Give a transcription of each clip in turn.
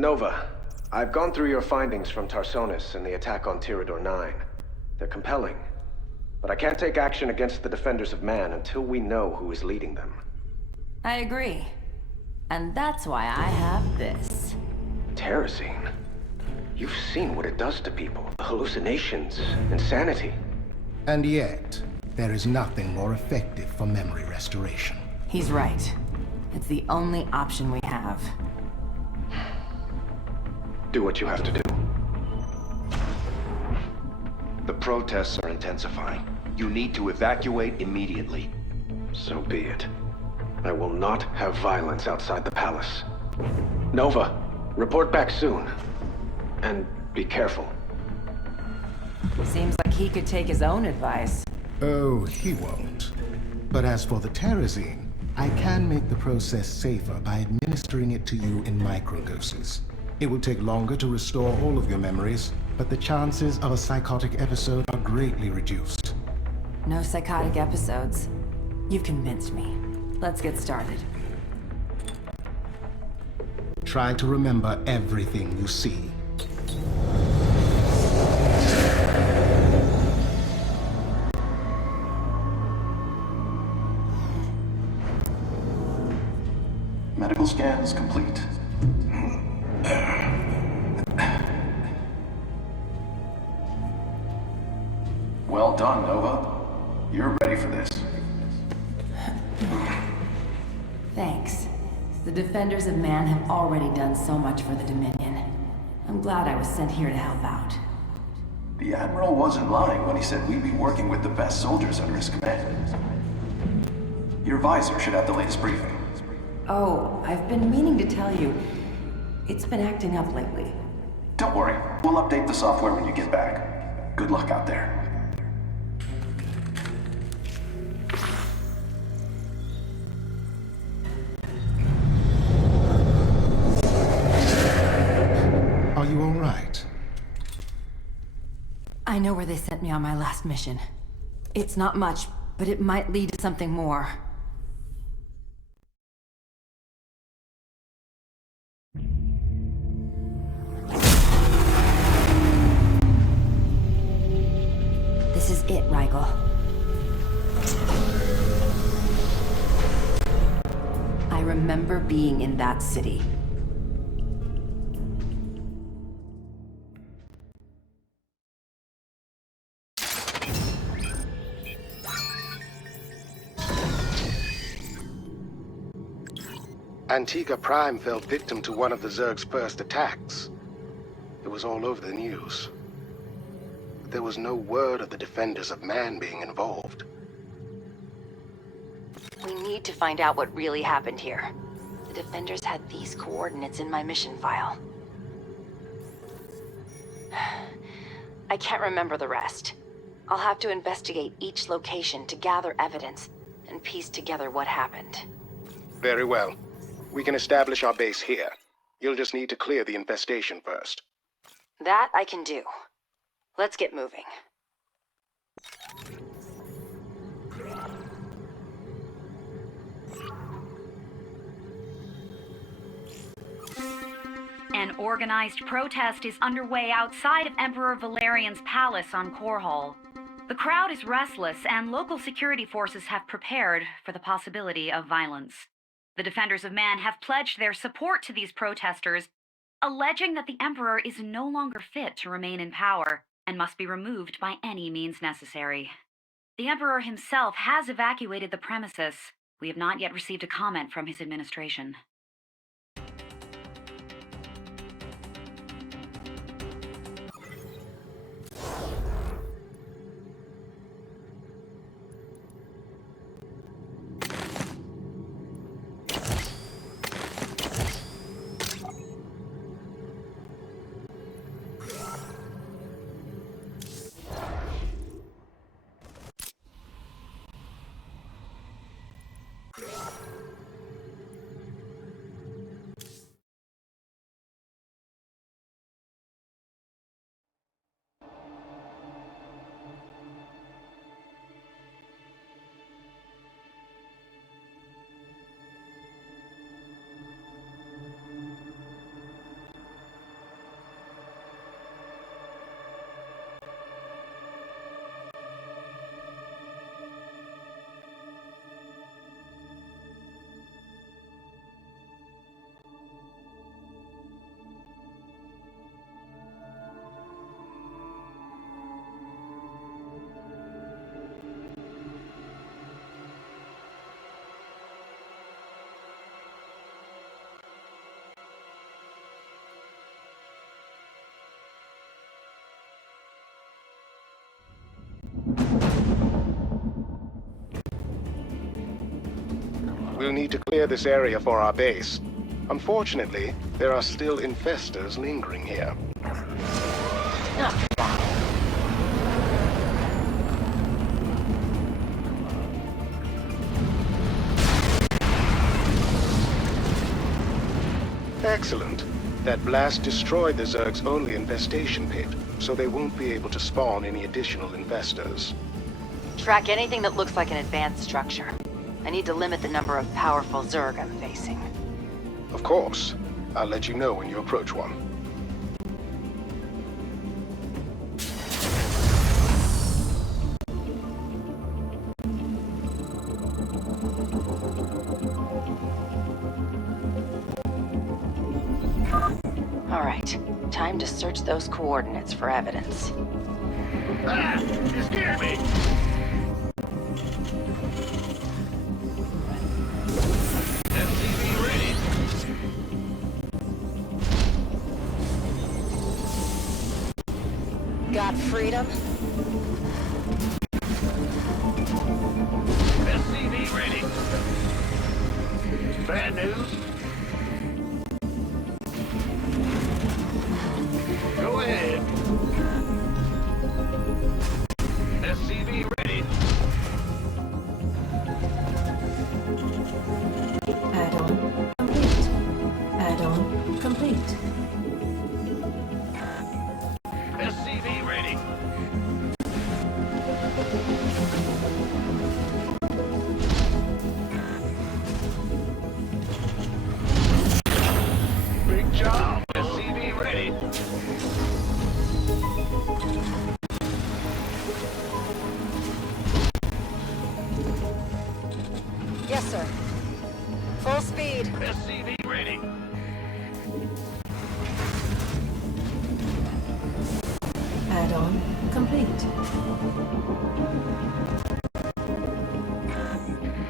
Nova, I've gone through your findings from Tarsonis and the attack on Tirador 9. They're compelling, but I can't take action against the Defenders of Man until we know who is leading them. I agree. And that's why I have this. Terrazine? You've seen what it does to people. The hallucinations, insanity. And yet, there is nothing more effective for memory restoration. He's right. It's the only option we have. Do what you have to do. The protests are intensifying. You need to evacuate immediately. So be it. I will not have violence outside the palace. Nova, report back soon. And be careful. Seems like he could take his own advice. Oh, he won't. But as for the Terrazine, I can make the process safer by administering it to you in microdoses. It will take longer to restore all of your memories, but the chances of a psychotic episode are greatly reduced. No psychotic episodes. You've convinced me. Let's get started. Try to remember everything you see. Medical scans complete. Well done, Nova. You're ready for this. Thanks. The Defenders of Man have already done so much for the Dominion. I'm glad I was sent here to help out. The Admiral wasn't lying when he said we'd be working with the best soldiers under his command. Your visor should have the latest briefing. Oh, I've been meaning to tell you. It's been acting up lately. Don't worry. We'll update the software when you get back. Good luck out there. Are you all right? I know where they sent me on my last mission. It's not much, but it might lead to something more. This is it, Rigel. I remember being in that city. Antigua Prime fell victim to one of the Zerg's first attacks. It was all over the news. But there was no word of the Defenders of Man being involved. We need to find out what really happened here. The Defenders had these coordinates in my mission file. I can't remember the rest. I'll have to investigate each location to gather evidence and piece together what happened. Very well. We can establish our base here. You'll just need to clear the infestation first. That I can do. Let's get moving. An organized protest is underway outside of Emperor Valerian's palace on Korhal. The crowd is restless, and local security forces have prepared for the possibility of violence. The Defenders of Man have pledged their support to these protesters, alleging that the Emperor is no longer fit to remain in power and must be removed by any means necessary. The Emperor himself has evacuated the premises. We have not yet received a comment from his administration. We'll need to clear this area for our base. Unfortunately, there are still infestors lingering here. Excellent. That blast destroyed the Zerg's only infestation pit, so they won't be able to spawn any additional infestors. Track anything that looks like an advanced structure. I need to limit the number of powerful Zerg I'm facing. Of course. I'll let you know when you approach one. All right, time to search those coordinates for evidence. Ah! You scared me! MCV ready. Got freedom? SCV ready. Bad news? Go ahead. SCV ready. Add-on complete. Add-on complete. SCV ready. Big job. SCV ready. Yes, sir. Full speed. SCV ready. Add-on complete.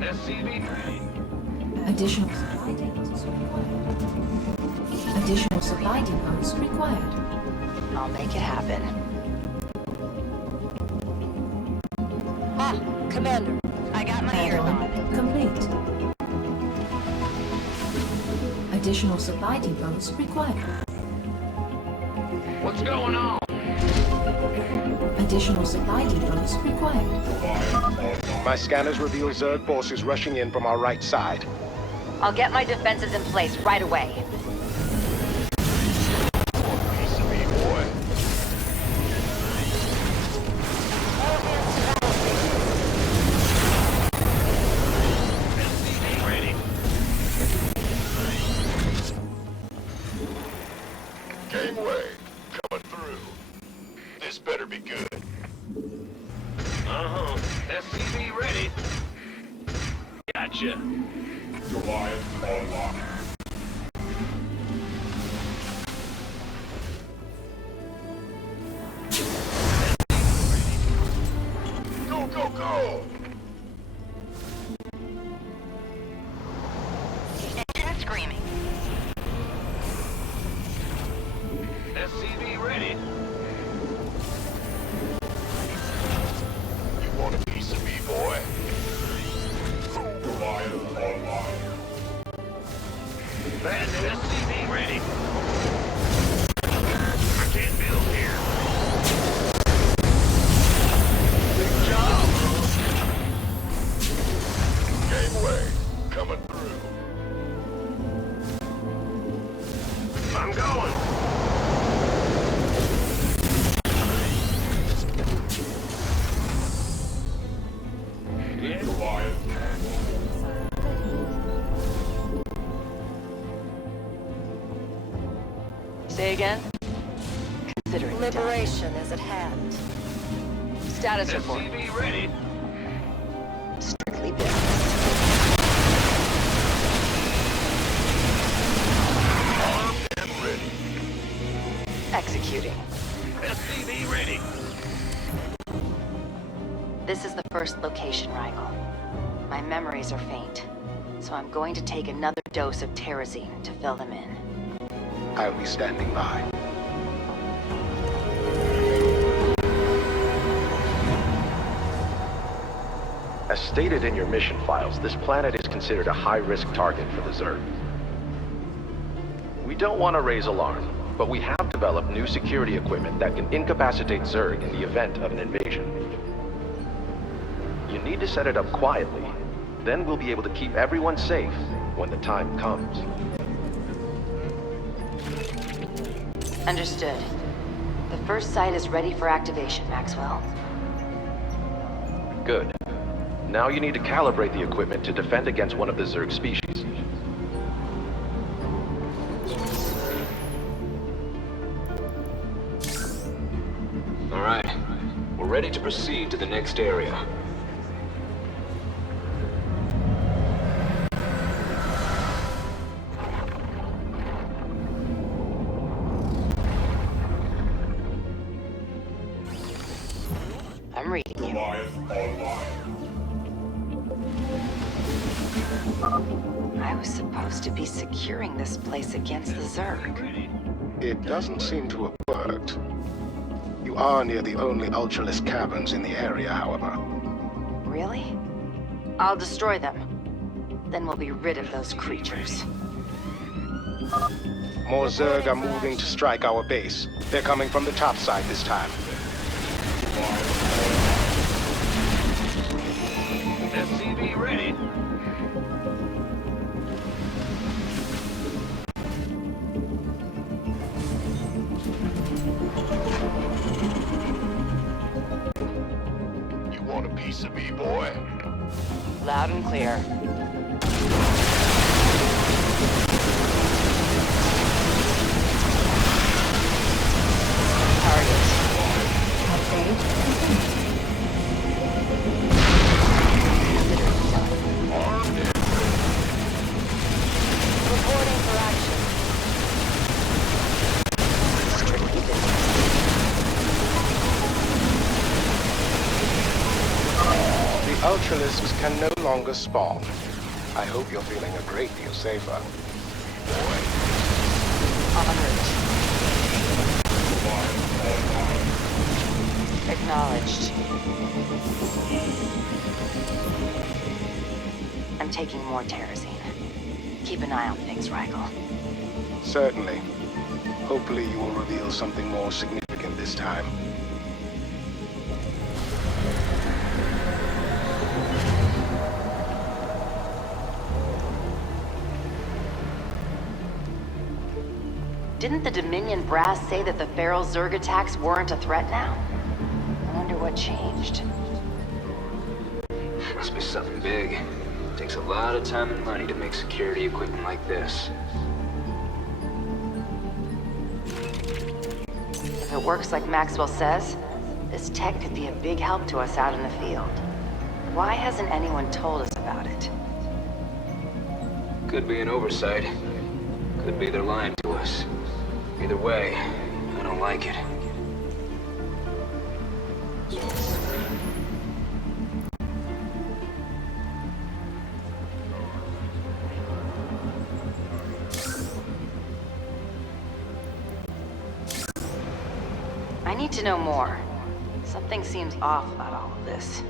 SCV ready. Additional supply depots required. Additional supply depots required. I'll make it happen. Ah, Commander. I got my ears Add-on on. complete. Additional supply depots required. What's going on? Additional supply depots required. My scanners reveal Zerg forces rushing in from our right side. I'll get my defenses in place right away. Piece of me, boy. SCV ready. Gangway coming through. This better be good. Uh-huh. SCV ready. Gotcha. Goliath online. Go, go, go! Engine screaming. SCV ready. You want a piece of me, boy? Goliath online. Bad SCV ready. I can't build here. Big job. Gateway coming through. I'm going. Yeah. Goliath. Say again? Considering Liberation is at hand. Status report. SCV ready. Strictly business. Armed and ready. Executing. SCV ready. This is the first location, Rigel. My memories are faint, so I'm going to take another dose of Terrazine to fill them in. I'll be standing by. As stated in your mission files, this planet is considered a high-risk target for the Zerg. We don't want to raise alarm, but we have developed new security equipment that can incapacitate Zerg in the event of an invasion. You need to set it up quietly, then we'll be able to keep everyone safe when the time comes. Understood. The first site is ready for activation, Maxwell. Good. Now you need to calibrate the equipment to defend against one of the Zerg species. All right. We're ready to proceed to the next area. I'm reading you. I was supposed to be securing this place against the Zerg. It doesn't seem to have worked. You are near the only Ultralisk caverns in the area, however. Really? I'll destroy them. Then we'll be rid of those creatures. More Zerg are moving to strike our base. They're coming from the top side this time. SCV ready. You want a piece of me, boy? Loud and clear. Target. Upgrade complete. Reporting for action. Strictly business. The Ultralisks can no longer spawn. I hope you're feeling a great deal safer. En route. Acknowledged. I'm taking more terrazine. Keep an eye on things, Rigel. Certainly. Hopefully you will reveal something more significant this time. Didn't the Dominion brass say that the feral Zerg attacks weren't a threat now? I wonder what changed. Must be something big. Takes a lot of time and money to make security equipment like this. If it works like Maxwell says, this tech could be a big help to us out in the field. Why hasn't anyone told us about it? Could be an oversight. Could be they're lying to us. Either way, I don't like it. I need to know more. Something seems off about all of this.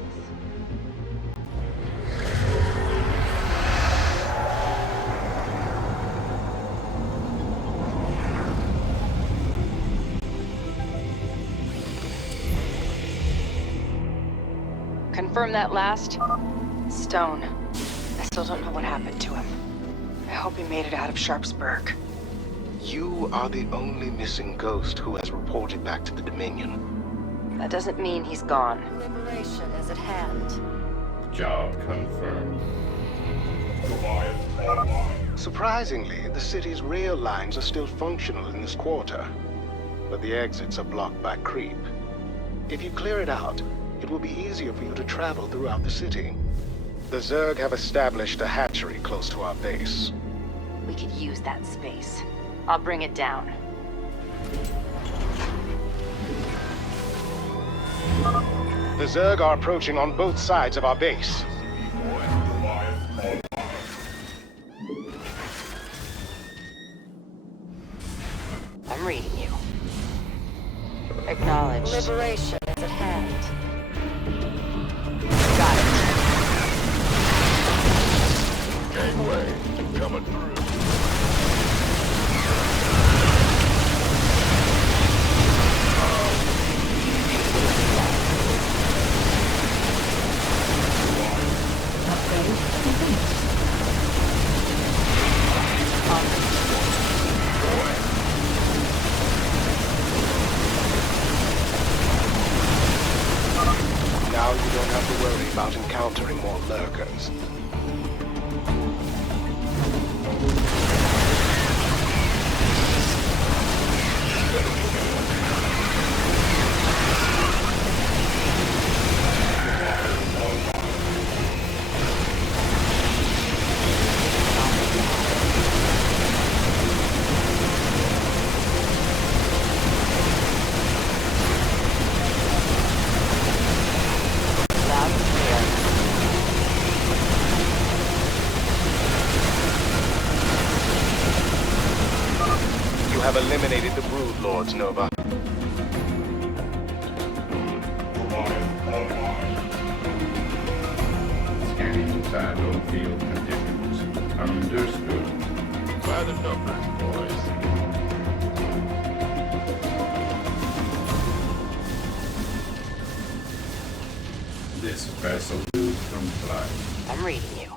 Confirm that last? Stone. I still don't know what happened to him. I hope he made it out of Sharpsburg. You are the only missing ghost who has reported back to the Dominion. That doesn't mean he's gone. Liberation is at hand. Job confirmed. Goliath online. Surprisingly, the city's rail lines are still functional in this quarter, but the exits are blocked by creep. If you clear it out, it will be easier for you to travel throughout the city. The Zerg have established a hatchery close to our base. We could use that space. I'll bring it down. The Zerg are approaching on both sides of our base. I'm reading you. Acknowledged. Liberation is at hand. Got it. Gangway, coming through. Upgrade complete. Now you don't have to worry about encountering more lurkers. Have eliminated the Brood Lords, Nova. Scanning battlefield conditions. Understood. By the numbers, boys. This vessel is from flight. I'm reading you.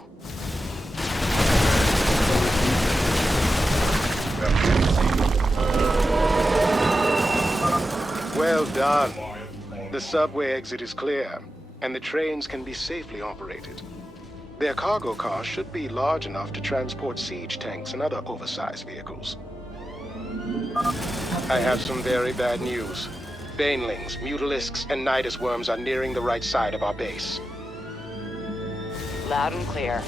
Well done. The subway exit is clear, and the trains can be safely operated. Their cargo cars should be large enough to transport siege tanks and other oversized vehicles. I have some very bad news. Banelings, mutalisks, and nidus worms are nearing the right side of our base. Loud and clear.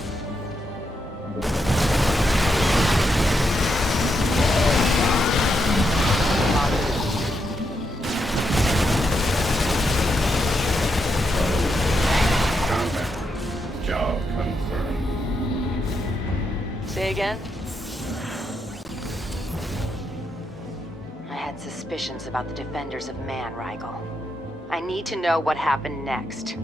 Job confirmed. Say again? I had suspicions about the Defenders of Man, Rigel. I need to know what happened next.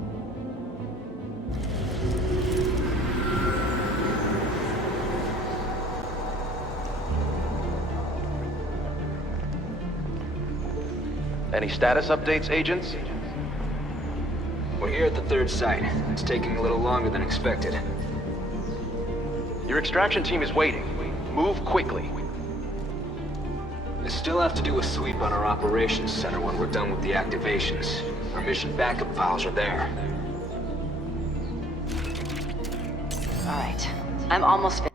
Any status updates, agents? We're here at the third site. It's taking a little longer than expected. Your extraction team is waiting. Move quickly. They still have to do a sweep on our operations center when we're done with the activations. Our mission backup files are there. All right. I'm almost finished.